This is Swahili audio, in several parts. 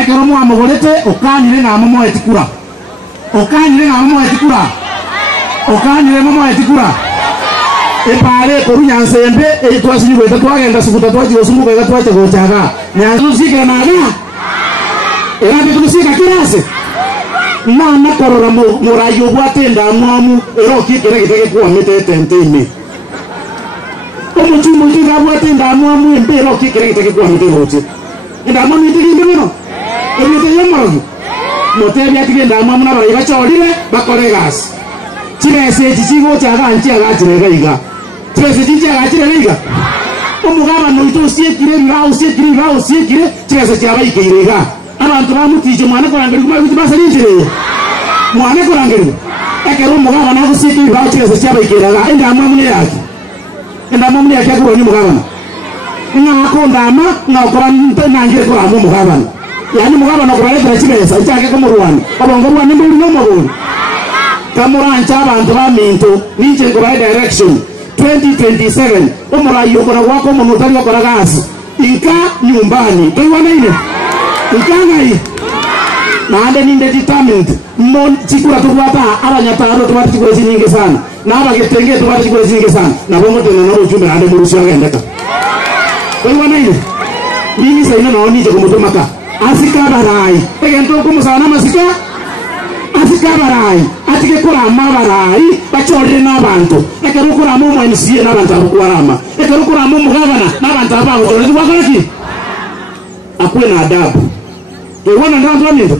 ekero mwamugorete okanire ng'amo moetikura okanire ng'amo moetikura okanire ng'amo moetikura epare koru nyansembe twasinyugwete twagenda sukuta twachigosumuka iga twachagochaga nyansusike naga erabe tumusika kirase nana korora murayo bwatenda mwamu eroki kire gitege kwamete tenteme omuchumo kiga bwatenda mwamu embe eroki kire gitege kwamete roche ndamo mitigi ndino emite yemorogi motebi atigenda mwamu na bari bachorire bakore gas chirese chichigo chaga nchi agachire gaiga chirese chichi agachire gaiga omugaba noito siekire rao siekire chirese chabaikiriga abantu bamutije mwana korangeri kuma biti basalinjire mwana korangeri ekero umugaba nako siekire rao chirese chabaikiraga enda mwamu yake akubonye umugaba ngako ndama ngakora nangire kora umugaba yani umugaba nokoraleta chirese chake kumurwana abongo bwana ndi no maboni kamurancha abantu baminto ninje ngora direction 2027 umurayo kora wako munutari wakora gasi inka nyumbani toiwana ile inkangai naande ninde determined mon chikura tubata abanyataro tubata chikura nyingi sana na abagitenge tubata chikura nyingi sana na bongo tena na ujumbe ande murusi agendeka toiwana ile nini saina na onije kumutumaka asika barai egento kumusana masika asika barai atike kurama barai bachorire n'abantu ekero kurama mu MCA n'abantu abukurama ekero kurama mu governor n'abantu abahojore bakoraki akwe na adabu yewana ndanzo nito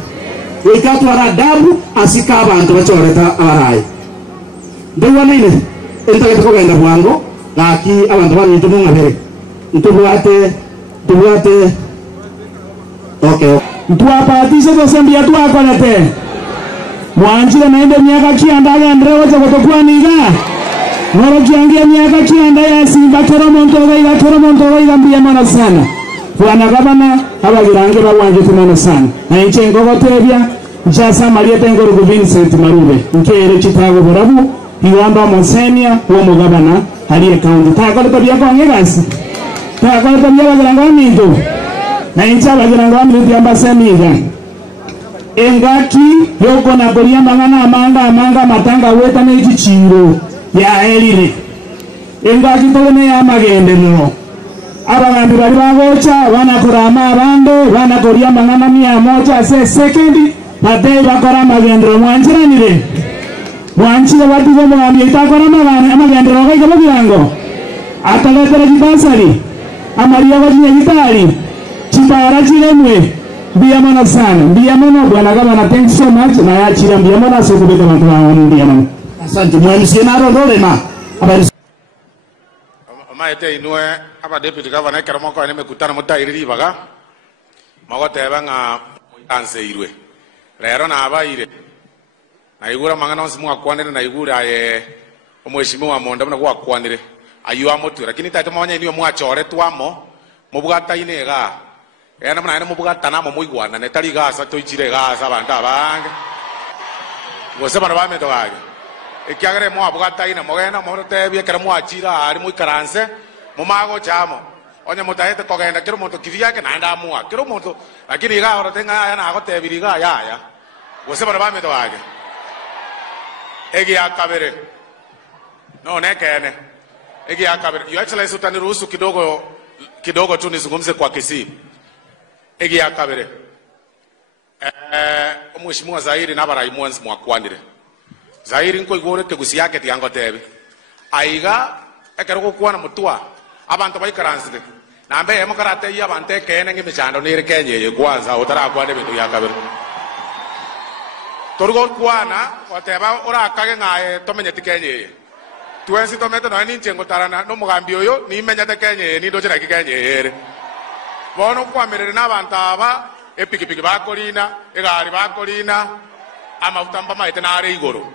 wekatu ara adabu asika abantu bachoreta barai ndewana ine entaka tukogenda bwango laki abantu bamintu mungabere ntubwate okay ntwapatisha tosembia twakolete mwanjira naende miaka kianda ya ndrewa chakotokwaniga ngoro kiangia miaka kianda ya simba kero montoga iga mbia mana sana bwana gabana abagirange bawanje tumana sana na inche ngogotebya njasa Maria Tengoro Vincent Marube nkere chitago borabu iwamba Monsenia wo mugabana hali account takole tabia konge gasi takole tabia bagirango minto na inche bagirango minto yamba semiga engaki yoko na koria amanga matanga weta na ichichiro ya elire engaki tone ya magende no abagambi bali bagocha bana kurama abande bana koria mangana 100 se second bade bakora magendro mwanjiranire mwanjira batigo mugambi itakora magana amagendro ga igabo birango atagatera kibasari amaria bajinya gitari chipara chiremwe Biamana sana, biamana bwana gavana, thank you so much. Na ya chira biamana sio kubeka watu wao biamana. Asante mwanisi na role ma. Habari. Maete inue aba deputy governor keramo ko nemekutana mutairiri baga. Magote banga muyanse irwe. Lero na abaire. Na igura mangana osimu akwanire na igura omweshimiwa monda bana kwa akwanire. Ayu amotu lakini tate mwanya niwe mwachore twamo mubugata inega. Ena mwana mubugatana mu muigwana netali gasa toichire gasa abantu abange gose bana bameto bage ekyagere mo abugata ina mogena mo tebye kera mo achira ari mu karanse mu mago chamo onye mutahete kogenda kero muntu kivia ke nanda amua kero muntu lakini ga ora tenga ya na agotebiriga ya gose bana bameto bage egi akabere no nekene egi akabere Your Excellency utaniruhusu kidogo tu nizungumze kwa Kisii. Egi ya kabere omweshimiwa Zairi n'abarayi mwanzi mwakwanire Zairi nko igore kegusi yake tiango tebe aiga ekero kokwana mutwa abantu bayikaranzide nambe yemo karate ya bante kene ngimechando nire kenye kwanza utarakwane bintu ya kabere torgo kwana wateba orakage ngaye tomenye tikenye tuensi tomete no ninche ngotarana no mugambi oyo ni menyate kenye ni ndochira kikenye ere bono kwamerere n'abantu aba epikipiki bakorina egari bakorina amafutamba maite nare igoro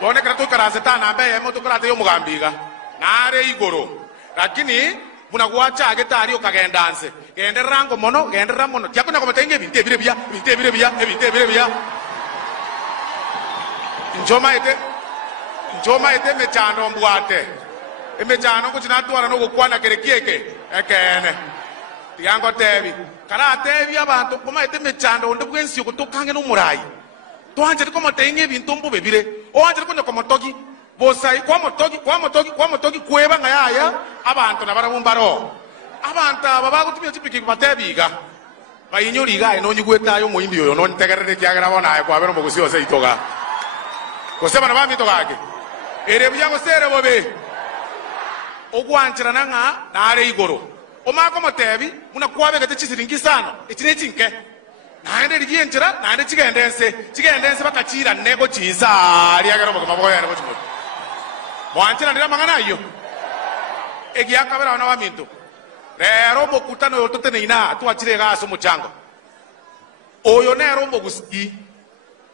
bonekera tukaranze tana mbe yemo tukarate yo mugambiga nare igoro lakini buna gwacha getari okagendanse genderango mono gendera mono yakuna kometenge binte bire bia njoma ete mechano mbwate emechano kuchina twara no gukwana kerekieke ekene Tiango tebi karate bya abantu komaite mechando ndo bwensi kutokange no murai twanje ko matenge bintu mbo bebire owanje ko nyoko motogi bosai kwa motogi kweba ngayaya abantu nabarabumbaro abantu baba gutumya chipiki batebiga bayinyuriga ino nyugwetayo muindi yoyo no ntegerere kyagera bona kwa bero mugusio se itoga kosema na bami togake ere byago sere bobe ogwanjira nanga nare igoro omako matebi muna kwabe gate chisiringi sana ikine chinke naende rigienjira naende chigendense bakachira nego chiza aliagero mugomaboya nego chimu mwanjira ndira mangana iyo egiakabera na baminto rero mokutano yototene ina tuachire gaso muchango oyo nero moguski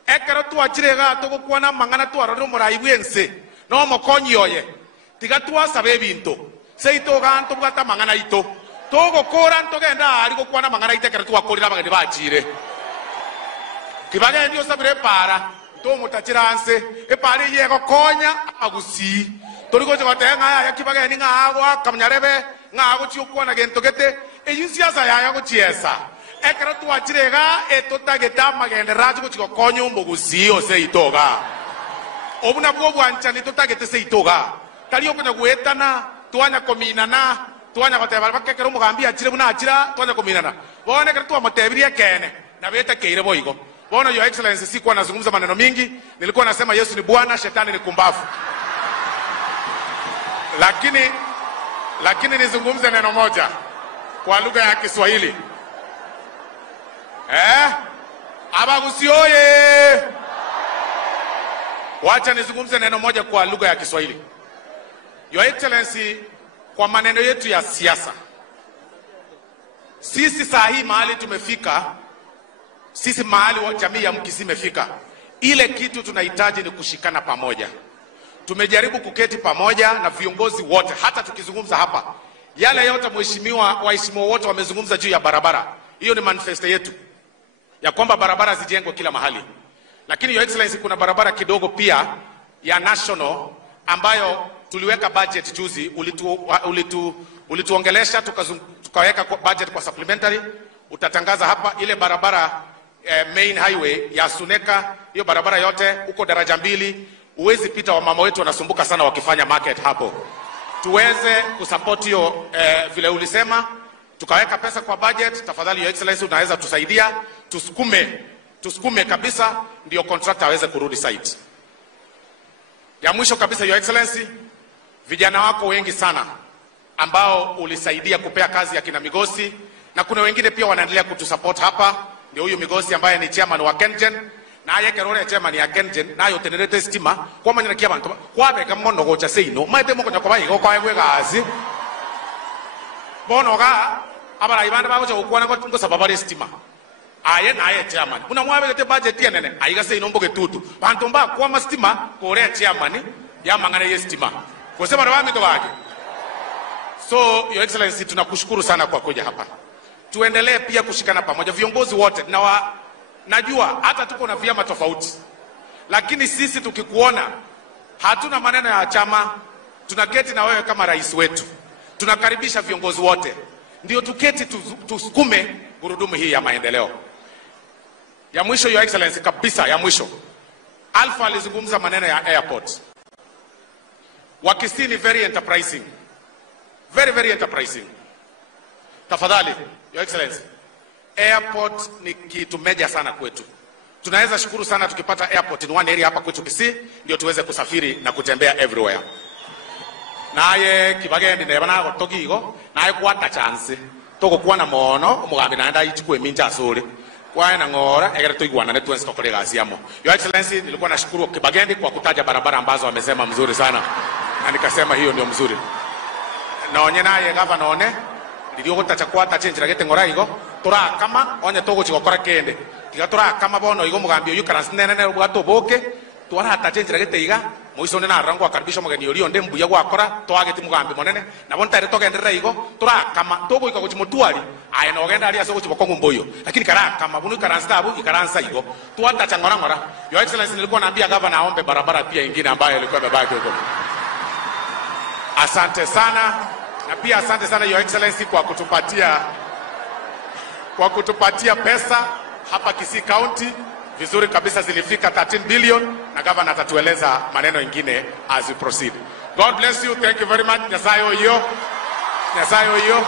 ekero tuachire ga tugukwana mangana twarore murai bwense no mokonyi oye tiga twasabe ebinto seito ganto bwata mangana ito togo kora ntogenda ari gukwana mangana itekero twakorira bagende bachire kibage ndio sabire para to mutachiranse epare yego konya agusi toriko jotenga ya kibage ni ngagwa kamnyarebe ngago chiokwana gento gete eyisiasa yaya gochiesa ekero twachirega etotageta magende raji gochikokonya umbogusi ose itoga obuna bwo bwanchani totagete se itoga taliyo kunya gwetana twanya kominana twanya goteba bakekero mugambi achire buna achira twanya kominana bone kero twamotebirie kene na beta keire boigo bona your excellency sikuwa nazungumza maneno mingi nilikuwa nasema Yesu ni Bwana shetani ni kumbafu lakini nizungumze neno moja kwa lugha ya Kiswahili abagusi oye wacha nizungumze neno moja kwa lugha ya Kiswahili. Your excellency, kwa maneno yetu ya siasa sisi sahi mahali tumefika, sisi mahali wa jamii ya Mkisii imefika, ile kitu tunahitaji ni kushikana pamoja. Tumejaribu kuketi pamoja na viongozi wote, hata tukizungumza hapa yale yote waheshimiwa wote wamezungumza juu ya barabara. Hiyo ni manifesto yetu ya kwamba barabara zijengwe kila mahali. Lakini your excellency, kuna barabara kidogo pia ya national ambayo tuliweka budget juzi, ulituongelesha tukaweka budget kwa supplementary, utatangaza hapa ile barabara main highway ya Suneka. Hiyo barabara yote uko daraja 2, uwezi pita, wa mama wetu wanasumbuka sana wakifanya market hapo. Tuweze kusupport hiyo vile ulisema, tukaweka pesa kwa budget. Tafadhali your excellency, unaweza tusaidia tusukume kabisa ndio contractor aweze kurudi site. Ya mwisho kabisa your excellency, vijana wako wengi sana ambao ulisaidia kupea kazi ya kina Migosi, na kuna wengine pia wanaendelea kutusupport hapa. Ndio huyu Migosi ambaye ni chairman wa Kengen, na aye kerore chairman ya Kengen nayo tenerete stima kwa manyana kia bantu kwabe kamono gocha seino maite moko nyakoba yigo kwa yegwe gazi bono ga abara ibanda bago chokwana ngo sababare stima aye na aye chairman kuna mwabe te budget yenene ayiga seino mboge tutu bantu mba kwa ma stima kore chairman ya mangana ye stima kusema na bami to bage. So your excellency, tunakushukuru sana kwa kuja hapa. Tuendelee pia kushikana pamoja viongozi wote, na najua hata tuko na vyama tofauti, lakini sisi tukikuona hatuna maneno ya chama, tunaketi na wewe kama rais wetu, tunakaribisha viongozi wote ndio tuketi tusukume gurudumu hii ya maendeleo. Ya mwisho your excellency kabisa, ya mwisho, Alpha alizungumza maneno ya airport. Wakisii ni very enterprising, very enterprising. Tafadhali your excellency, airport ni kitu meja sana kwetu. Tunaweza shukuru sana tukipata airport in one area hapa kwetu Kisii, ndio tuweze kusafiri na kutembea everywhere. Naye kibagende ne bana gotogigo naye kwata chance toko kuana mono umugambi naenda ichikwe minja asore kwa na ngora egere toigwana ne tuense tokolega asiamo. Your excellency, nilikuwa nashukuru Kibagende kwa kutaja barabara ambazo wamesema mzuri sana, na nikasema hiyo ndio mzuri. Naonye naye gavana one ndio gotacha kwata chenjira gete ngora igo tora kama onye togo chigokora kende tigatora kama bono igo mugambi uyu karansinene ne bwato boke twara atachenjira gete iga moiso na rango akaribisha mugeni ori onde mbuya gwakora twageti mugambi monene na bonta reto genderera igo tora kama togo ika gochimotwari aya no genda ali aso chiboko mboyo, lakini kara kama bunu karanstabu ikaransa igo twata changora ngora. Your excellency, nilikuwa naambia gavana aombe barabara pia nyingine ambayo ilikuwa imebaki huko. Asante sana, na pia asante sana your excellency kwa kutupatia kwa kutupatia pesa hapa Kisii County. Vizuri kabisa, zilifika 13 billion na governor atatueleza maneno ingine as we proceed. God bless you. Thank you very much. Nyasayo yo.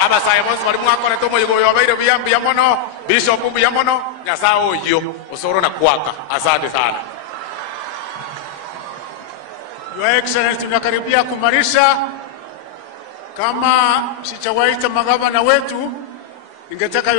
Aba sayemos mwalimu wako na tomo yugo yobaire biyambi yamono, bishop mbu yamono, Nyasayo yo. Usoro na kuaka. Asante sana. Your Excellency, tunakaribia kumarisha. Kama sichawaita magavana wetu, ningetaka